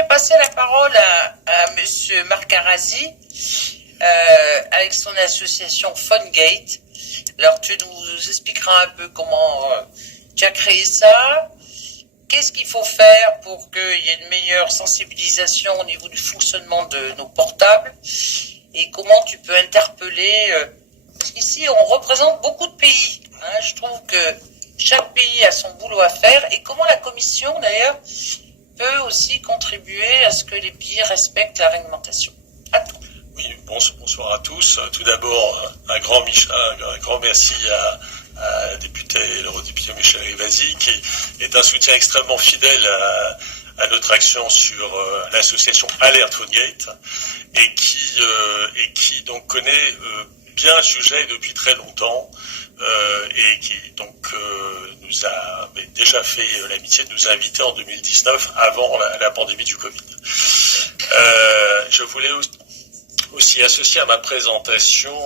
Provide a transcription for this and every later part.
vais passer la parole à Monsieur Marc Arasi, avec son association Phonegate. Alors, tu nous expliqueras un peu comment tu as créé ça. Qu'est-ce qu'il faut faire pour qu'il y ait une meilleure sensibilisation au niveau du fonctionnement de nos portables et comment tu peux interpeller, parce qu'ici on représente beaucoup de pays, hein, je trouve que chaque pays a son boulot à faire et comment la Commission d'ailleurs peut aussi contribuer à ce que les pays respectent la réglementation. À toi. Oui, bonsoir à tous. Tout d'abord, un grand merci à l'eurodéputé Michel Rivasi, qui est un soutien extrêmement fidèle à notre action sur l'association Alert Phonegate et qui donc connaît bien le sujet depuis très longtemps et qui donc nous a déjà fait l'amitié de nous inviter en 2019 avant la pandémie du Covid. Je voulais aussi associer à ma présentation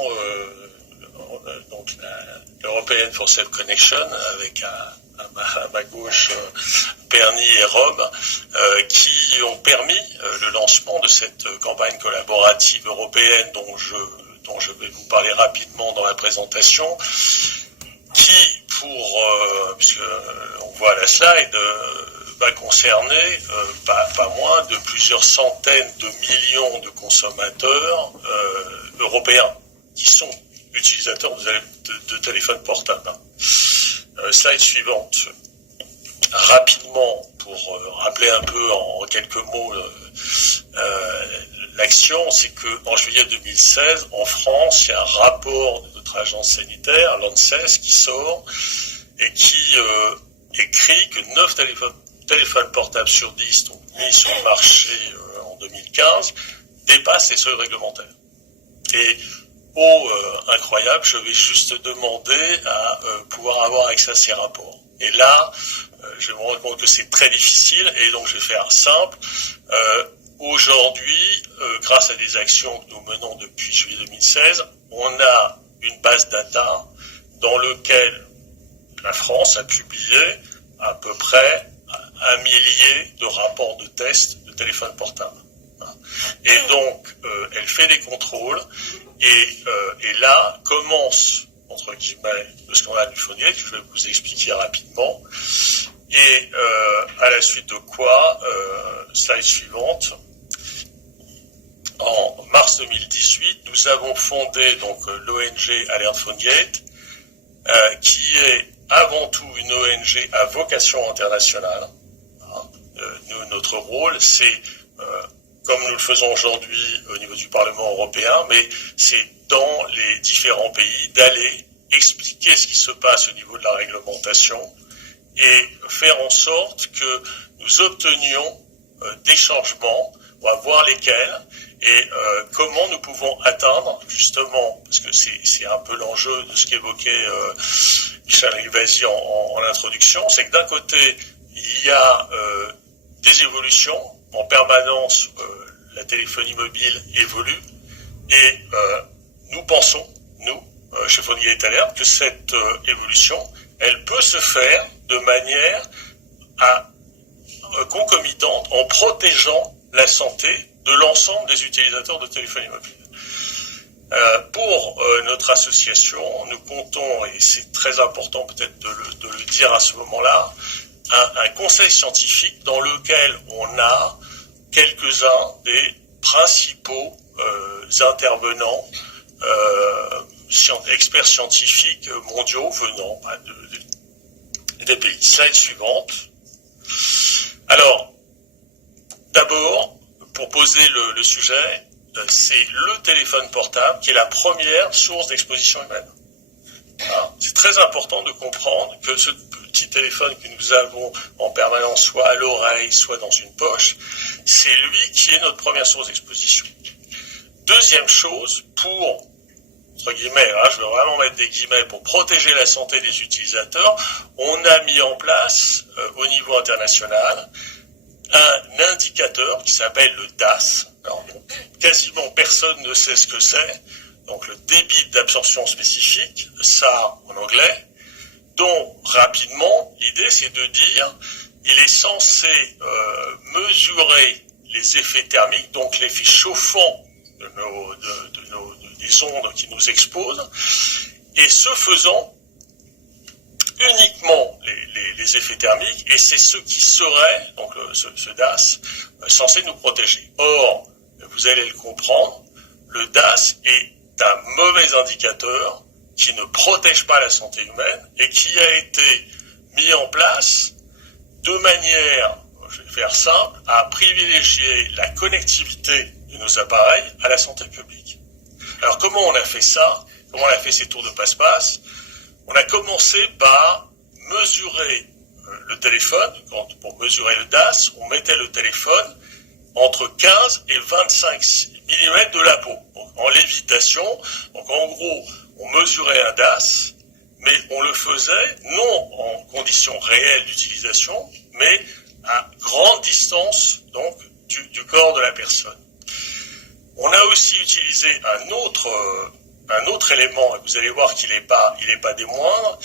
donc l'European for Safe Connection avec à ma gauche Bernie et Rob qui ont permis le lancement de cette campagne collaborative européenne dont je vais vous parler rapidement dans la présentation, qui puisque on voit la slide, va concerner pas moins de plusieurs centaines de millions de consommateurs européens qui sont utilisateurs de téléphones portables. Slide suivante. Rapidement, pour rappeler un peu en quelques mots l'action, c'est qu'en juillet 2016, en France, il y a un rapport de notre agence sanitaire, l'ANSES, qui sort et qui écrit que 9 téléphones portables sur 10 donc mis sur le marché en 2015 dépassent les seuils réglementaires. Et incroyable, je vais juste demander à pouvoir avoir accès à ces rapports. Et là, je vais me rendre compte que c'est très difficile, et donc je vais faire simple. Aujourd'hui, grâce à des actions que nous menons depuis juillet 2016, on a une base data dans laquelle la France a publié à peu près 1 millier de rapports de tests de téléphones portables. Et donc, elle fait des contrôles, et là commence, entre guillemets, le scandale du Phonegate, que je vais vous expliquer rapidement, et à la suite de quoi, slide suivante, en mars 2018, nous avons fondé donc l'ONG Alert Phonegate, qui est avant tout une ONG à vocation internationale. Notre rôle, c'est comme nous le faisons aujourd'hui au niveau du Parlement européen, mais c'est dans les différents pays d'aller expliquer ce qui se passe au niveau de la réglementation et faire en sorte que nous obtenions des changements, on va voir lesquels et comment nous pouvons atteindre justement, parce que c'est un peu l'enjeu de ce qu'évoquait Michel Rivasi en introduction, c'est que d'un côté, il y a des évolutions. En permanence, la téléphonie mobile évolue et nous pensons, chez Phonegate Alert, que cette évolution, elle peut se faire de manière concomitante en protégeant la santé de l'ensemble des utilisateurs de téléphonie mobile. Pour notre association, nous comptons, et c'est très important peut-être de le dire à ce moment-là, un conseil scientifique dans lequel on a quelques-uns des principaux intervenants, experts scientifiques mondiaux venant des pays. Slide suivante. Alors, d'abord, pour poser le sujet, c'est le téléphone portable qui est la première source d'exposition humaine. C'est très important de comprendre que ce petit téléphone que nous avons en permanence, soit à l'oreille, soit dans une poche, c'est lui qui est notre première source d'exposition. Deuxième chose, pour, entre guillemets, je veux vraiment mettre des guillemets, pour protéger la santé des utilisateurs, on a mis en place, au niveau international, un indicateur qui s'appelle le DAS. Alors, quasiment personne ne sait ce que c'est. Donc le débit d'absorption spécifique, ça en anglais, dont rapidement, l'idée c'est de dire il est censé mesurer les effets thermiques, donc l'effet chauffant des ondes qui nous exposent, et ce faisant, uniquement les effets thermiques, et c'est ce qui serait, donc ce DAS, censé nous protéger. Or, vous allez le comprendre, le DAS est un mauvais indicateur qui ne protège pas la santé humaine et qui a été mis en place de manière, je vais faire simple, à privilégier la connectivité de nos appareils à la santé publique. Alors comment on a fait ça? Comment on a fait ces tours de passe-passe? On a commencé par mesurer le téléphone. Pour mesurer le DAS, on mettait le téléphone entre 15 et 25 mm de la peau, donc en lévitation. Donc en gros, on mesurait un DAS, mais on le faisait non en conditions réelles d'utilisation, mais à grande distance donc du corps de la personne. On a aussi utilisé un autre élément, et vous allez voir qu'il n'est pas des moindres.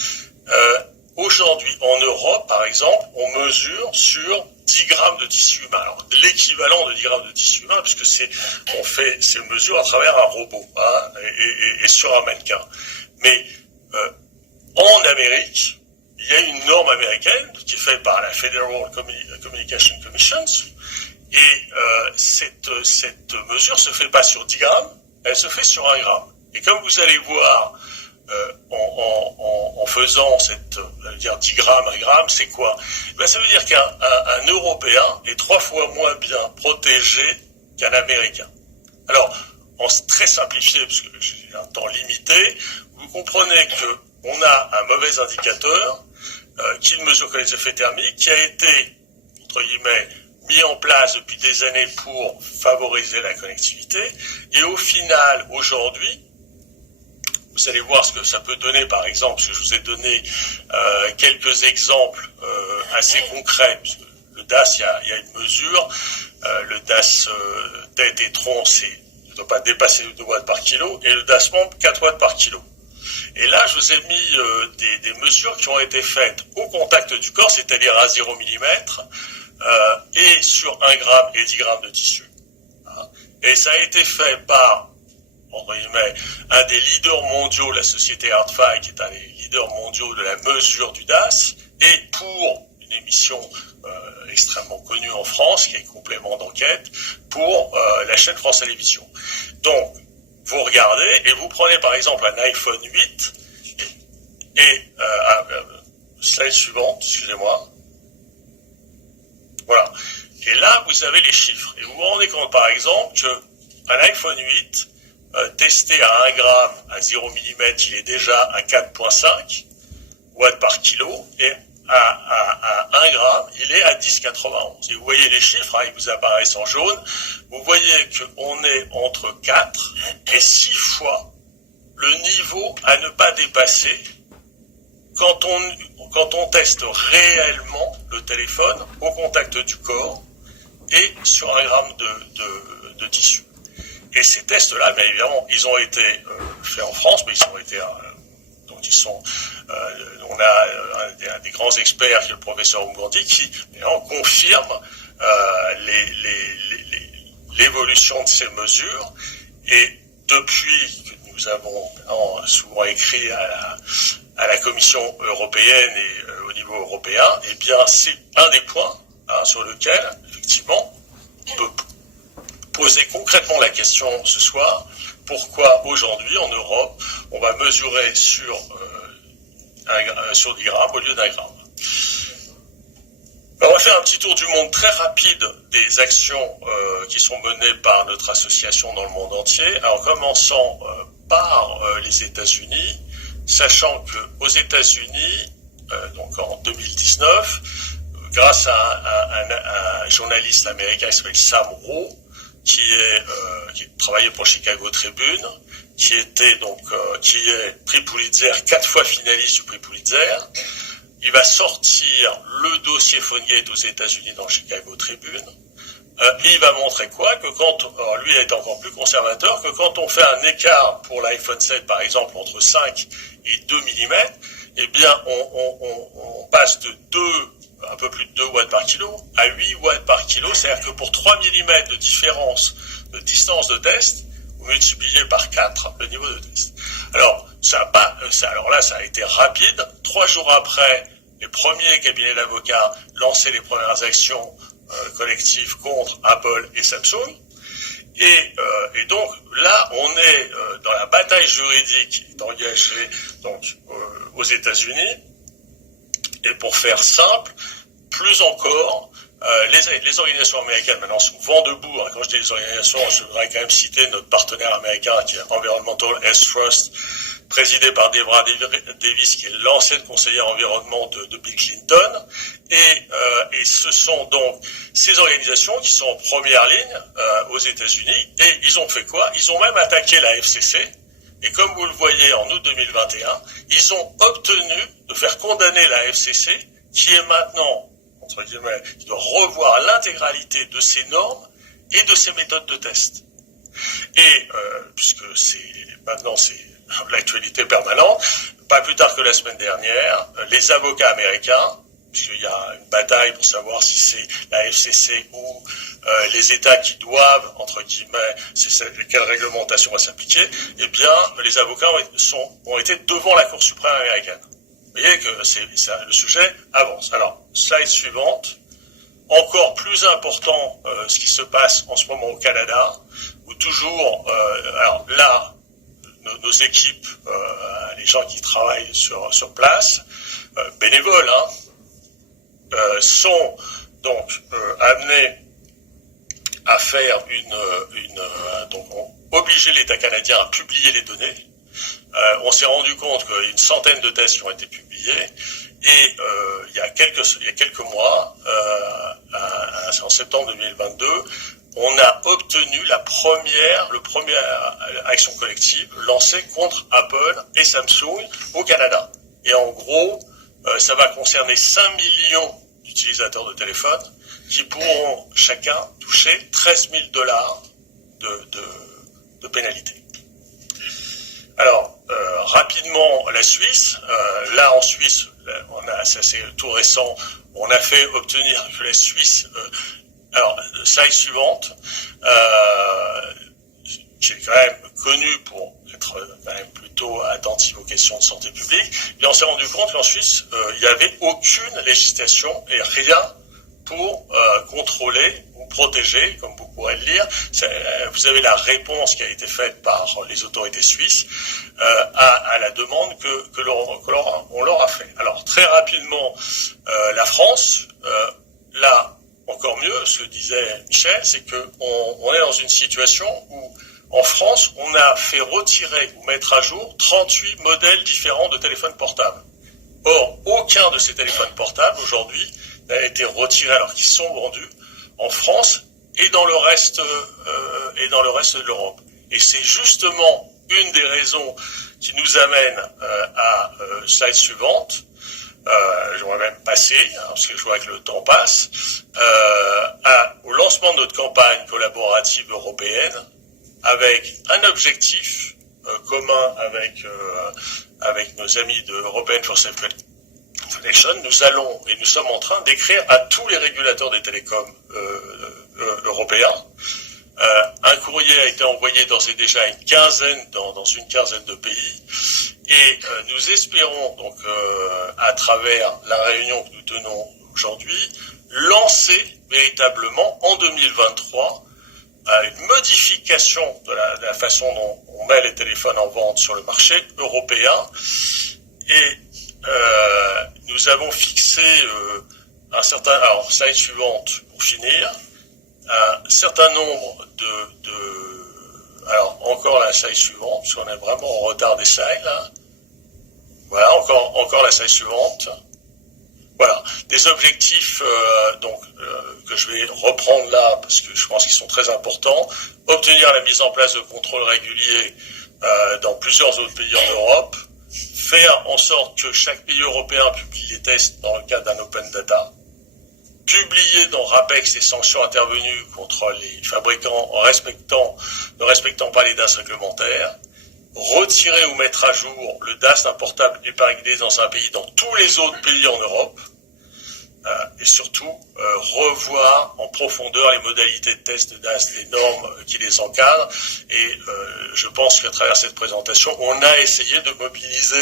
Aujourd'hui, en Europe, par exemple, on mesure sur 10 grammes de tissu humain. Alors, l'équivalent de 10 grammes de tissu humain, puisque on fait ces mesures à travers un robot, hein, et sur un mannequin. Mais en Amérique, il y a une norme américaine qui est faite par la Federal Communication Commission, et cette mesure se fait pas sur 10 grammes, elle se fait sur 1 gramme. Et comme vous allez voir, en faisant dire 10 grammes, 1 gramme, c'est quoi? Ça veut dire qu'un Européen est 3 fois moins bien protégé qu'un Américain. Alors, en très simplifié, parce que j'ai un temps limité, vous comprenez qu'on a un mauvais indicateur qui ne mesure que les effets thermiques, qui a été, entre guillemets, mis en place depuis des années pour favoriser la connectivité, et au final, aujourd'hui, vous allez voir ce que ça peut donner, par exemple, parce que je vous ai donné quelques exemples assez concrets. Parce que le DAS, il y a une mesure. Le DAS tête et tronc, ne doit pas dépasser 2 watts par kilo, et le DAS membre, 4 watts par kilo. Et là, je vous ai mis des mesures qui ont été faites au contact du corps, c'est-à-dire à 0 mm, et sur 1 gramme et 10 grammes de tissu. Et ça a été fait par, entre guillemets, un des leaders mondiaux, la société Hardfire, qui est un des leaders mondiaux de la mesure du DAS, et pour une émission extrêmement connue en France, qui est complément d'enquête, pour la chaîne France Télévisions. Donc, vous regardez, et vous prenez par exemple un iPhone 8, slide suivante, excusez-moi. Voilà. Et là, vous avez les chiffres. Et vous vous rendez compte, par exemple, qu'un iPhone 8, testé à 1 gramme, à 0 mm, il est déjà à 4,5 watts par kilo, et à 1 gramme, il est à 10,91. Et vous voyez les chiffres, hein, ils vous apparaissent en jaune, vous voyez qu'on est entre 4 et 6 fois le niveau à ne pas dépasser quand on teste réellement le téléphone au contact du corps et sur 1 gramme de tissu. Et ces tests-là, bien évidemment, ils ont été faits en France, mais ils ont été... on a un des grands experts, qui est le professeur Umgandi, qui confirme l'évolution de ces mesures. Et depuis que nous avons souvent écrit à la Commission européenne et au niveau européen, eh bien, c'est un des points sur lequel, effectivement, on peut poser concrètement la question ce soir, pourquoi aujourd'hui, en Europe, on va mesurer sur 10 grammes au lieu d'1 gramme. Alors, on va faire un petit tour du monde très rapide des actions qui sont menées par notre association dans le monde entier, en commençant par les États-Unis, sachant qu'aux États-Unis, donc en 2019, grâce à un journaliste américain qui s'appelle Sam Rowe, qui travaillait pour Chicago Tribune, qui est prix Pulitzer, 4 fois finaliste du prix Pulitzer. Il va sortir le dossier PhoneGate aux États-Unis dans Chicago Tribune. Il va montrer quoi? Que lui est encore plus conservateur, que quand on fait un écart pour l'iPhone 7, par exemple, entre 5 et 2 mm, eh bien, on passe de 2 un peu plus de 2 watts par kilo à 8 watts par kilo, c'est-à-dire que pour 3 mm de différence de distance de test, vous multipliez par 4 le niveau de test. Alors, alors là, ça a été rapide. 3 jours après, les premiers cabinets d'avocats lançaient les premières actions collectives contre Apple et Samsung. Et donc là, on est dans la bataille juridique qui est engagée donc, aux États-Unis. Et pour faire simple, plus encore, les organisations américaines maintenant sont vent debout. Quand je dis les organisations, je voudrais quand même citer notre partenaire américain qui est Environmental Health Trust, présidé par Deborah Davis, qui est l'ancienne conseillère environnement de Bill Clinton. Et ce sont donc ces organisations qui sont en première ligne aux États-Unis. Et ils ont fait quoi? Ils ont même attaqué la FCC. Et comme vous le voyez, en août 2021, ils ont obtenu de faire condamner la FCC, qui est maintenant, entre guillemets, qui doit revoir l'intégralité de ses normes et de ses méthodes de test. Et puisque maintenant c'est l'actualité permanente, pas plus tard que la semaine dernière, les avocats américains, puisqu'il y a une bataille pour savoir si c'est la FCC ou les États qui doivent, entre guillemets, quelle réglementation va s'appliquer, eh bien, les avocats ont été devant la Cour suprême américaine. Vous voyez que le sujet avance. Alors, slide suivante. Encore plus important, ce qui se passe en ce moment au Canada, où toujours, alors là, nos équipes, les gens qui travaillent sur place, bénévoles, sont donc amenés à faire donc obliger l'État canadien à publier les données. On s'est rendu compte qu'il y a une centaine de tests qui ont été publiés et il y a quelques mois, en septembre 2022, on a obtenu le première action collective lancée contre Apple et Samsung au Canada. Et en gros, ça va concerner 5 millions d'utilisateurs de téléphone qui pourront chacun toucher 13 000 $ de pénalité. Alors, rapidement, la Suisse. Là, en Suisse, ça c'est tout récent, on a fait obtenir que la Suisse... alors, slide suivante, qui est quand même connu pour être quand même plutôt attentif aux questions de santé publique, et on s'est rendu compte qu'en Suisse, il n'y avait aucune législation et rien pour contrôler ou protéger, comme vous pourrez le lire. Vous avez la réponse qui a été faite par les autorités suisses à la demande que on leur a fait. Alors, très rapidement, la France, là, encore mieux, ce que disait Michel, c'est qu'on est dans une situation où, en France, on a fait retirer ou mettre à jour 38 modèles différents de téléphones portables. Or, aucun de ces téléphones portables, aujourd'hui, n'a été retiré alors qu'ils sont vendus en France et dans le reste de l'Europe. Et c'est justement une des raisons qui nous amène à slide suivante. J'aimerais même passer, parce que je vois que le temps passe, au lancement de notre campagne collaborative européenne avec un objectif commun avec nos amis de European for Safe Connection. Nous sommes en train d'écrire à tous les régulateurs des télécoms européens. Un courrier a été envoyé d'ores et déjà dans une quinzaine de pays. Et nous espérons donc à travers la réunion que nous tenons aujourd'hui lancer véritablement en 2023 une modification de la façon dont on met les téléphones en vente sur le marché européen. Et nous avons fixé alors slide suivante pour finir, un certain nombre alors encore la slide suivante, parce qu'on est vraiment en retard des slides là. Voilà, encore la slide suivante. Voilà, des objectifs que je vais reprendre là, parce que je pense qu'ils sont très importants. Obtenir la mise en place de contrôles réguliers dans plusieurs autres pays en Europe. Faire en sorte que chaque pays européen publie les tests dans le cadre d'un open data. Publier dans RAPEX les sanctions intervenues contre les fabricants ne respectant pas les DAS réglementaires. Retirer ou mettre à jour le DAS d'un portable épargné dans un pays, dans tous les autres pays en Europe. et surtout revoir en profondeur les modalités de test de DAS, les normes qui les encadrent. Et je pense qu'à travers cette présentation, on a essayé de mobiliser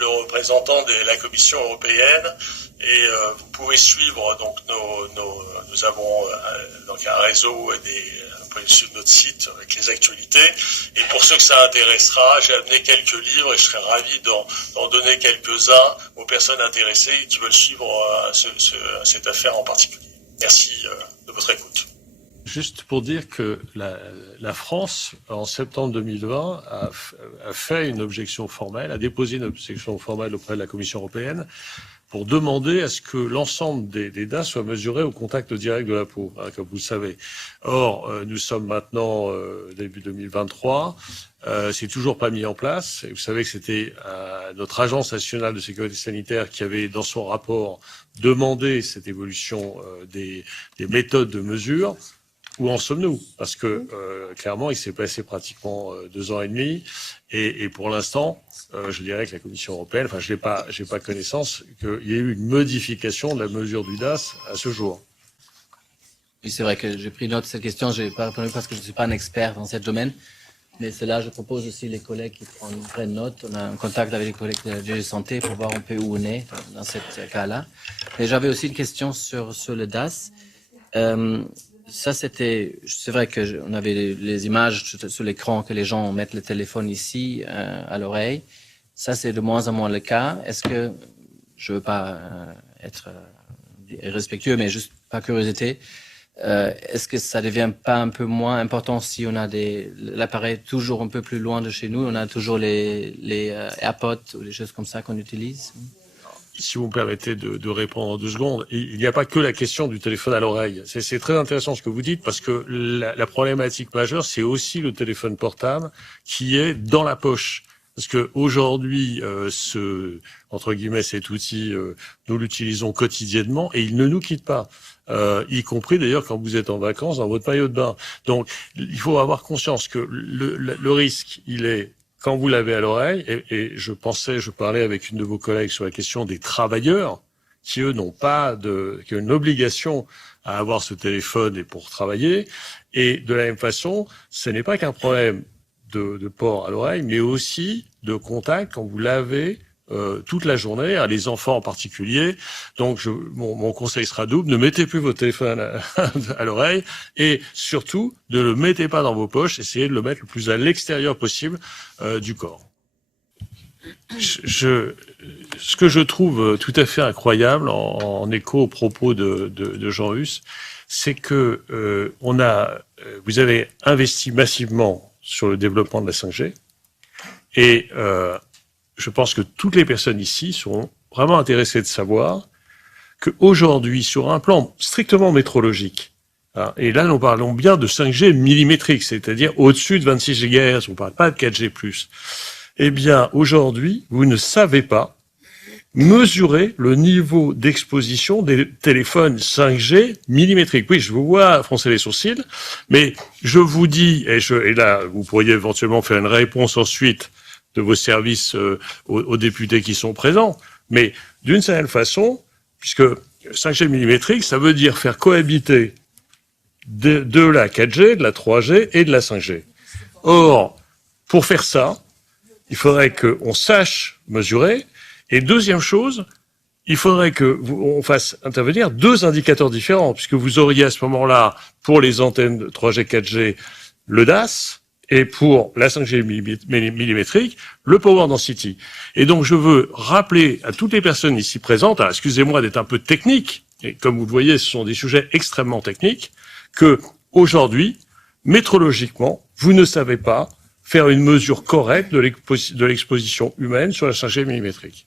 le représentant de la Commission européenne. Et vous pouvez suivre donc nous avons donc un réseau vous pouvez suivre notre site avec les actualités. Et pour ceux que ça intéressera, j'ai amené quelques livres et je serais ravi d'en donner quelques-uns aux personnes intéressées qui veulent suivre cette affaire en particulier. Merci de votre écoute. Juste pour dire que la France, en septembre 2020, a fait une objection formelle, a déposé une objection formelle auprès de la Commission européenne pour demander à ce que l'ensemble des DAS soient mesurés au contact direct de la peau, hein, comme vous le savez. Or, nous sommes maintenant début 2023, c'est toujours pas mis en place. Et vous savez que c'était notre Agence nationale de sécurité sanitaire qui avait, dans son rapport, demandé cette évolution des méthodes de mesure. Où en sommes-nous? Parce que clairement, il s'est passé pratiquement 2 ans et demi, et pour l'instant, je dirais que la Commission européenne, enfin, j'ai pas connaissance qu'il y ait eu une modification de la mesure du DAS à ce jour. Oui, c'est vrai que j'ai pris note de cette question. Je n'ai pas répondu parce que je ne suis pas un expert dans ce domaine. Mais cela, je propose aussi les collègues qui prennent note. On a un contact avec les collègues de la DG Santé pour voir un peu où on est dans ce cas-là. Et j'avais aussi une question sur le DAS. Ça, c'est vrai que on avait les images sur l'écran que les gens mettent le téléphone ici à l'oreille. Ça, c'est de moins en moins le cas. Est-ce que, je veux pas être irrespectueux, mais juste par curiosité, est-ce que ça devient pas un peu moins important si on a l'appareil toujours un peu plus loin de chez nous, on a toujours les AirPods ou les choses comme ça qu'on utilise? Si vous me permettez de répondre en 2 secondes, il n'y a pas que la question du téléphone à l'oreille. C'est très intéressant ce que vous dites parce que la problématique majeure, c'est aussi le téléphone portable qui est dans la poche. Parce que aujourd'hui, entre guillemets, cet outil, nous l'utilisons quotidiennement et il ne nous quitte pas. Y compris d'ailleurs quand vous êtes en vacances dans votre maillot de bain. Donc, il faut avoir conscience que le risque, il est quand vous l'avez à l'oreille, et je parlais avec une de vos collègues sur la question des travailleurs, qui eux n'ont pas qui ont une obligation à avoir ce téléphone et pour travailler, et de la même façon, ce n'est pas qu'un problème de port à l'oreille, mais aussi de contact quand vous l'avez toute la journée, les enfants en particulier. Donc mon conseil sera double, ne mettez plus votre téléphone à l'oreille et surtout ne le mettez pas dans vos poches, essayez de le mettre le plus à l'extérieur possible du corps. Ce que je trouve tout à fait incroyable en écho aux propos de Jean Hus, c'est que vous avez investi massivement sur le développement de la 5G et je pense que toutes les personnes ici seront vraiment intéressées de savoir qu'aujourd'hui, sur un plan strictement métrologique, hein, et là nous parlons bien de 5G millimétrique, c'est-à-dire au-dessus de 26 GHz, on ne parle pas de 4G+. Eh bien, aujourd'hui, vous ne savez pas mesurer le niveau d'exposition des téléphones 5G millimétriques. Oui, je vous vois froncer les sourcils, mais je vous dis, et là, vous pourriez éventuellement faire une réponse ensuite de vos services aux députés qui sont présents. Mais d'une certaine façon, puisque 5G millimétrique, ça veut dire faire cohabiter de la 4G, de la 3G et de la 5G. Or, pour faire ça, il faudrait qu'on sache mesurer. Et deuxième chose, il faudrait on fasse intervenir 2 indicateurs différents, puisque vous auriez à ce moment-là, pour les antennes de 3G, 4G, le DAS, et pour la 5G millimétrique, le Power Density. Et donc, je veux rappeler à toutes les personnes ici présentes, excusez-moi d'être un peu technique, et comme vous le voyez, ce sont des sujets extrêmement techniques, que aujourd'hui, métrologiquement, vous ne savez pas faire une mesure correcte de l'exposition humaine sur la 5G millimétrique.